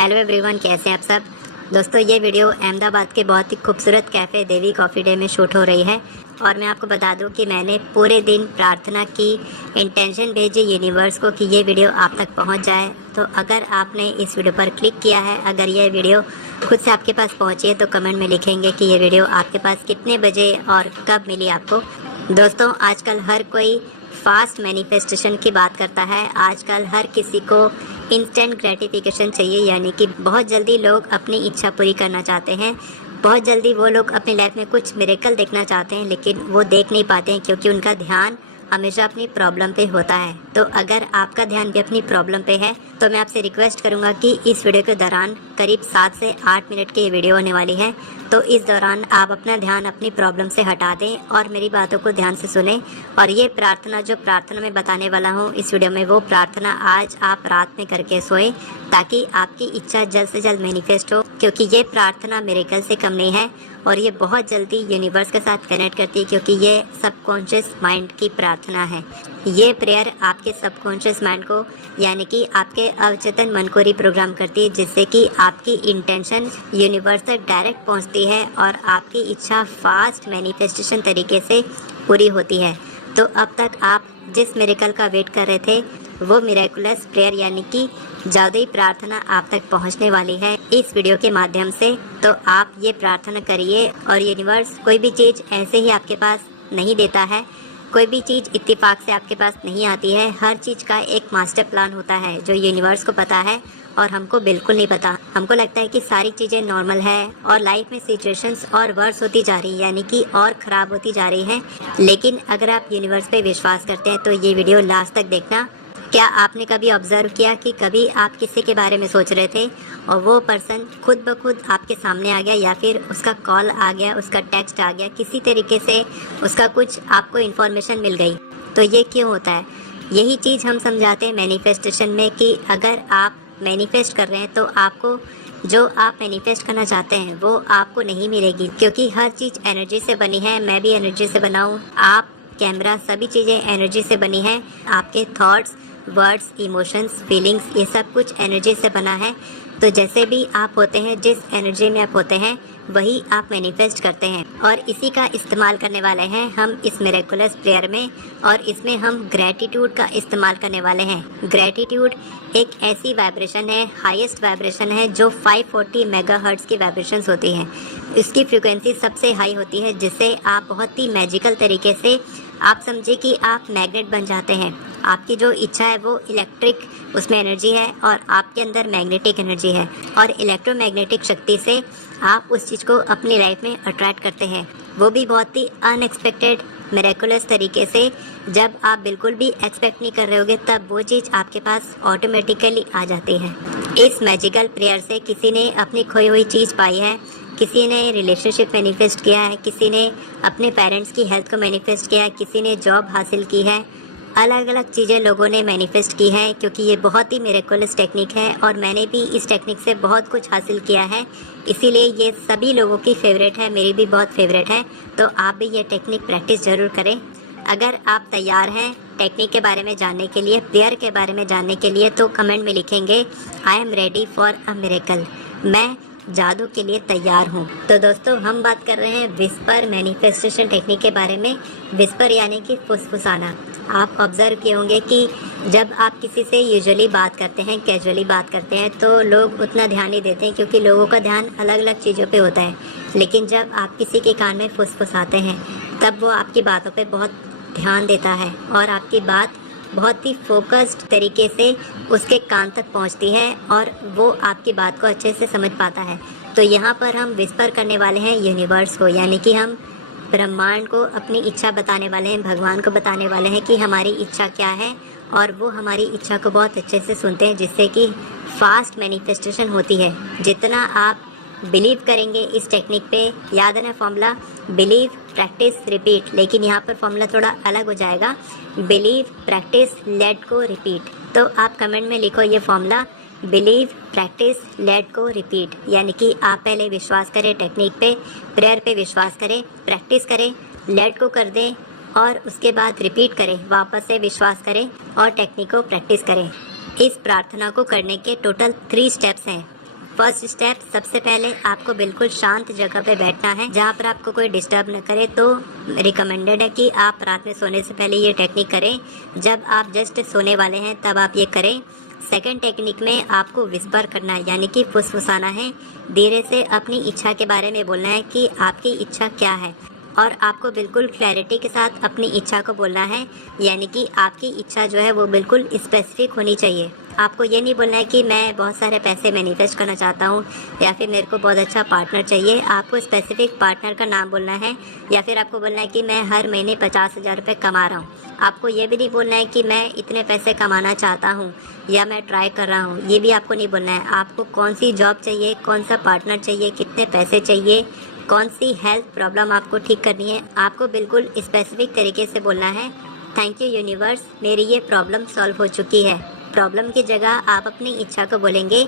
Hello everyone, कैसे हैं आप सब। दोस्तों, ये वीडियो अहमदाबाद के बहुत ही खूबसूरत कैफ़े देवी कॉफ़ी डे में शूट हो रही है और मैं आपको बता दूं कि मैंने पूरे दिन प्रार्थना की, इंटेंशन भेजी यूनिवर्स को कि ये वीडियो आप तक पहुंच जाए। तो अगर आपने इस वीडियो पर क्लिक किया है, अगर ये वीडियो खुद से आपके पास पहुंची है तो कमेंट में लिखेंगे कि ये वीडियो आपके पास कितने बजे और कब मिली आपको। दोस्तों, आजकल हर कोई फास्ट मैनिफेस्टेशन की बात करता है। आजकल हर किसी को इंस्टेंट ग्रेटिफिकेशन चाहिए, यानी कि बहुत जल्दी लोग अपनी इच्छा पूरी करना चाहते हैं। बहुत जल्दी वो लोग अपनी लाइफ में कुछ मिरेकल देखना चाहते हैं, लेकिन वो देख नहीं पाते हैं क्योंकि उनका ध्यान हमेशा अपनी प्रॉब्लम पे होता है। तो अगर आपका ध्यान भी अपनी प्रॉब्लम पे है तो मैं आपसे रिक्वेस्ट करूंगा कि इस वीडियो के दौरान करीब 7 से 8 मिनट की ये वीडियो होने वाली है, तो इस दौरान आप अपना ध्यान अपनी प्रॉब्लम से हटा दें और मेरी बातों को ध्यान से सुनें। और ये प्रार्थना, जो प्रार्थना मैं बताने वाला हूँ इस वीडियो में, वो प्रार्थना आज आप रात में करके सोएं ताकि आपकी इच्छा जल्द से जल्द मैनिफेस्ट हो, क्योंकि ये प्रार्थना मिरेकल से कम नहीं है और ये बहुत जल्दी यूनिवर्स के साथ कनेक्ट करती है, क्योंकि ये सबकॉन्शियस माइंड की प्रार्थना है। ये प्रेयर आपके सबकॉन्शियस माइंड को, यानी कि आपके अवचेतन मन को रिप्रोग्राम करती है, जिससे कि आपकी इंटेंशन यूनिवर्स तक डायरेक्ट पहुंचती है और आपकी इच्छा फास्ट मैनिफेस्टेशन तरीके से पूरी होती है। तो अब तक आप जिस मिरेकल का वेट कर रहे थे, वो मिरेकुलस प्रेयर यानी कि जादुई प्रार्थना आप तक पहुंचने वाली है इस वीडियो के माध्यम से। तो आप ये प्रार्थना करिए और यूनिवर्स कोई भी चीज़ ऐसे ही आपके पास नहीं देता है, कोई भी चीज़ इत्तेफाक से आपके पास नहीं आती है। हर चीज़ का एक मास्टर प्लान होता है जो यूनिवर्स को पता है और हमको बिल्कुल नहीं पता। हमको लगता है कि सारी चीज़ें नॉर्मल है और लाइफ में सिचुएशंस और वर्स होती जा रही है, यानी कि और ख़राब होती जा रही है। लेकिन अगर आप यूनिवर्स पे विश्वास करते हैं तो ये वीडियो लास्ट तक देखना। क्या आपने कभी ऑब्जर्व किया कि कभी आप किसी के बारे में सोच रहे थे और वो पर्सन खुद ब खुद आपके सामने आ गया, या फिर उसका कॉल आ गया, उसका टेक्स्ट आ गया, किसी तरीके से उसका कुछ आपको इन्फॉर्मेशन मिल गई? तो ये क्यों होता है? यही चीज़ हम समझाते हैं मैनिफेस्टेशन में कि अगर आप मैनिफेस्ट कर रहे हैं तो आपको जो आप मैनिफेस्ट करना चाहते हैं वो आपको नहीं मिलेगी, क्योंकि हर चीज़ एनर्जी से बनी है। मैं भी एनर्जी से बना हूँ, आप, कैमरा, सभी चीज़ें एनर्जी से बनी है। आपके थॉट्स, वर्ड्स, इमोशंस, फीलिंग्स, ये सब कुछ एनर्जी से बना है। तो जैसे भी आप होते हैं, जिस एनर्जी में आप होते हैं, वही आप मैनिफेस्ट करते हैं। और इसी का इस्तेमाल करने वाले हैं हम इस मिरेकुलस प्रेयर में, और इसमें हम ग्रेटिट्यूड का इस्तेमाल करने वाले हैं। ग्रेटिट्यूड एक ऐसी वाइब्रेशन है, हाईएस्ट वाइब्रेशन है, जो 540 मेगाहर्ट्ज़ की वाइब्रेशंस होती हैं। इसकी फ्रीक्वेंसी सबसे हाई होती है, जिससे आप बहुत ही मैजिकल तरीके से, आप समझिए कि आप मैग्नेट बन जाते हैं। आपकी जो इच्छा है वो इलेक्ट्रिक, उसमें एनर्जी है और आपके अंदर मैग्नेटिक एनर्जी है, और इलेक्ट्रोमैग्नेटिक शक्ति से आप उस चीज़ को अपनी लाइफ में अट्रैक्ट करते हैं, वो भी बहुत ही अनएक्सपेक्टेड, मिरेकुलस तरीके से। जब आप बिल्कुल भी एक्सपेक्ट नहीं कर रहे होगे, तब वो चीज़ आपके पास ऑटोमेटिकली आ जाती है। इस मैजिकल प्रेयर से किसी ने अपनी खोई हुई चीज़ पाई है, किसी ने रिलेशनशिप मैनिफेस्ट किया है, किसी ने अपने पेरेंट्स की हेल्थ को मैनिफेस्ट किया है, किसी ने जॉब हासिल की है। अलग अलग चीज़ें लोगों ने मैनिफेस्ट की हैं, क्योंकि ये बहुत ही मिरेकुलस टेक्निक है और मैंने भी इस टेक्निक से बहुत कुछ हासिल किया है। इसीलिए ये सभी लोगों की फेवरेट है, मेरी भी बहुत फेवरेट है। तो आप भी ये टेक्निक प्रैक्टिस ज़रूर करें। अगर आप तैयार हैं टेक्निक के बारे में जानने के लिए, प्रेयर के बारे में जानने के लिए, तो कमेंट में लिखेंगे I am ready for a miracle, मैं जादू के लिए तैयार हूँ। तो दोस्तों, हम बात कर रहे हैं विस्पर मैनिफेस्टेशन टेक्निक के बारे में। विस्पर यानी कि फुसफुसाना। आप ऑब्जर्व किए होंगे कि जब आप किसी से यूजुअली बात करते हैं, कैजुअली बात करते हैं, तो लोग उतना ध्यान नहीं देते हैं, क्योंकि लोगों का ध्यान अलग अलग चीज़ों पे होता है। लेकिन जब आप किसी के कान में फुसफुसाते हैं, तब वो आपकी बातों पे बहुत ध्यान देता है और आपकी बात बहुत ही फोकस्ड तरीके से उसके कान तक पहुंचती है और वो आपकी बात को अच्छे से समझ पाता है। तो यहाँ पर हम विस्पर करने वाले हैं यूनिवर्स को, यानी कि हम ब्रह्मांड को अपनी इच्छा बताने वाले हैं, भगवान को बताने वाले हैं कि हमारी इच्छा क्या है, और वो हमारी इच्छा को बहुत अच्छे से सुनते हैं, जिससे कि फास्ट मैनिफेस्टेशन होती है। जितना आप बिलीव करेंगे इस टेक्निक पे, याद है ना फॉर्मूला, बिलीव, प्रैक्टिस, रिपीट। लेकिन यहाँ पर फॉर्मूला थोड़ा अलग हो जाएगा, believe, practice, let go, repeat. तो आप कमेंट में लिखो ये formula, believe, practice, let go, repeat. यानी कि आप पहले विश्वास करें टेक्निक पे, प्रेयर पे विश्वास करें, प्रैक्टिस करें, लेट गो कर दें और उसके बाद रिपीट करें, वापस से विश्वास करें और टेक्निक को प्रैक्टिस करें। इस प्रार्थना को करने के टोटल 3 स्टेप्स हैं। फर्स्ट स्टेप, सबसे पहले आपको बिल्कुल शांत जगह पे बैठना है जहाँ पर आपको कोई डिस्टर्ब न करे। तो रिकमेंडेड है कि आप रात में सोने से पहले ये टेक्निक करें। जब आप जस्ट सोने वाले हैं तब आप ये करें। सेकंड टेक्निक में आपको विस्पर करना है, यानी कि फुसफुसाना है। धीरे से अपनी इच्छा के बारे में बोलना है कि आपकी इच्छा क्या है, और आपको बिल्कुल क्लैरिटी के साथ अपनी इच्छा को बोलना है। यानी कि आपकी इच्छा जो है वो बिल्कुल स्पेसिफिक होनी चाहिए। आपको ये नहीं बोलना है कि मैं बहुत सारे पैसे मैनिफेस्ट करना चाहता हूँ या फिर मेरे को बहुत अच्छा पार्टनर चाहिए। आपको स्पेसिफिक पार्टनर का नाम बोलना है, या फिर आपको बोलना है कि मैं हर महीने 50,000 रुपये कमा रहा हूँ। आपको ये भी नहीं बोलना है कि मैं इतने पैसे कमाना चाहता हूँ या मैं ट्राई कर रहा हूँ, ये भी आपको नहीं बोलना है। आपको कौन सी जॉब चाहिए, कौन सा पार्टनर चाहिए, कितने पैसे चाहिए, कौन सी हेल्थ प्रॉब्लम आपको ठीक करनी है, आपको बिल्कुल स्पेसिफिक तरीके से बोलना है। थैंक यू यूनिवर्स, मेरी ये प्रॉब्लम सॉल्व हो चुकी है। प्रॉब्लम की जगह आप अपनी इच्छा को बोलेंगे,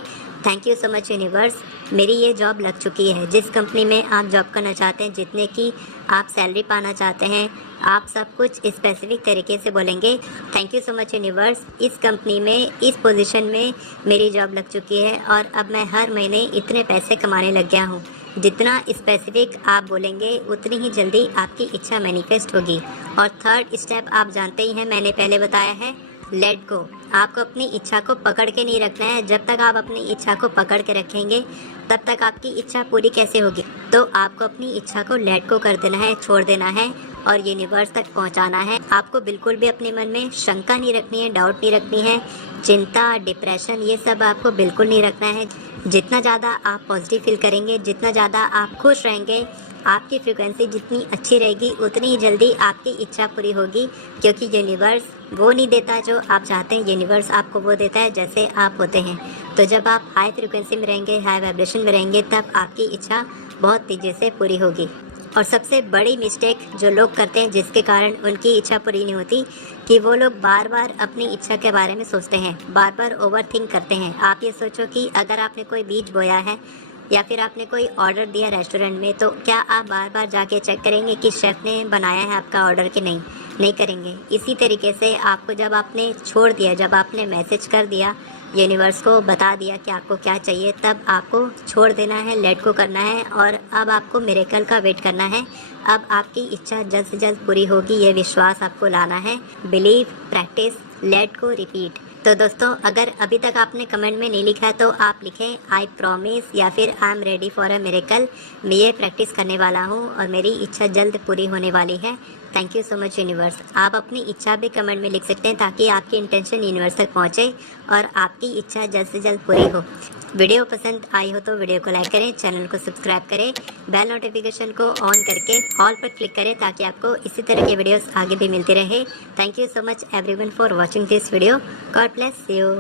thank you so much universe, मेरी ये जॉब लग चुकी है। जिस कंपनी में आप जॉब करना चाहते हैं, जितने की आप सैलरी पाना चाहते हैं, आप सब कुछ स्पेसिफिक तरीके से बोलेंगे। Thank you so much universe, इस कंपनी में, इस पोजीशन में मेरी जॉब लग चुकी है और अब मैं हर महीने इतने पैसे कमाने लग गया हूँ। जितना स्पेसिफिक आप बोलेंगे उतनी ही जल्दी आपकी इच्छा मैनिफेस्ट होगी। और थर्ड स्टेप आप जानते ही हैं, मैंने पहले बताया है, लेट गो। आपको अपनी इच्छा को पकड़ के नहीं रखना है। जब तक आप अपनी इच्छा को पकड़ के रखेंगे तब तक आपकी इच्छा पूरी कैसे होगी। तो आपको अपनी इच्छा को लेट गो कर देना है, छोड़ देना है और यूनिवर्स तक पहुंचाना है। आपको बिल्कुल भी अपने मन में शंका नहीं रखनी है, डाउट नहीं रखनी है, चिंता, डिप्रेशन, ये सब आपको बिल्कुल नहीं रखना है। जितना ज़्यादा आप पॉजिटिव फील करेंगे, जितना ज़्यादा आप खुश रहेंगे, आपकी फ्रिक्वेंसी जितनी अच्छी रहेगी, उतनी ही जल्दी आपकी इच्छा पूरी होगी। क्योंकि यूनिवर्स वो नहीं देता जो आप चाहते हैं, यूनिवर्स आपको वो देता है जैसे आप होते हैं। तो जब आप हाई फ्रिक्वेंसी में रहेंगे, हाई वाइब्रेशन में रहेंगे, तब आपकी इच्छा बहुत तेज़ी से पूरी होगी। और सबसे बड़ी मिस्टेक जो लोग करते हैं जिसके कारण उनकी इच्छा पूरी नहीं होती, कि वो लोग बार बार अपनी इच्छा के बारे में सोचते हैं, बार बार ओवर थिंक करते हैं। आप ये सोचो कि अगर आपने कोई बीज बोया है या फिर आपने कोई ऑर्डर दिया रेस्टोरेंट में, तो क्या आप बार बार जाके चेक करेंगे कि शेफ़ ने बनाया है आपका ऑर्डर कि नहीं? नहीं करेंगे। इसी तरीके से आपको जब आपने छोड़ दिया, जब आपने मैसेज कर दिया, यूनिवर्स को बता दिया कि आपको क्या चाहिए, तब आपको छोड़ देना है, लेट गो करना है और अब आपको मिरेकल का वेट करना है। अब आपकी इच्छा जल्द से जल्द पूरी होगी, ये विश्वास आपको लाना है। Believe, practice, let go, repeat. तो दोस्तों, अगर अभी तक आपने कमेंट में नहीं लिखा है तो आप लिखें आई प्रॉमिस या फिर I am ready for a miracle. मैं ये प्रैक्टिस करने वाला हूँ और मेरी इच्छा जल्द पूरी होने वाली है। Thank you so much universe. आप अपनी इच्छा भी कमेंट में लिख सकते हैं ताकि आपकी इंटेंशन यूनिवर्स तक पहुँचे और आपकी इच्छा जल्द से जल्द पूरी हो। वीडियो पसंद आई हो तो वीडियो को लाइक करें, चैनल को सब्सक्राइब करें, बेल नोटिफिकेशन को ऑन करके ऑल पर क्लिक करें ताकि आपको इसी तरह के वीडियोस आगे भी मिलते रहे। Thank you so much everyone for watching this video. God bless you.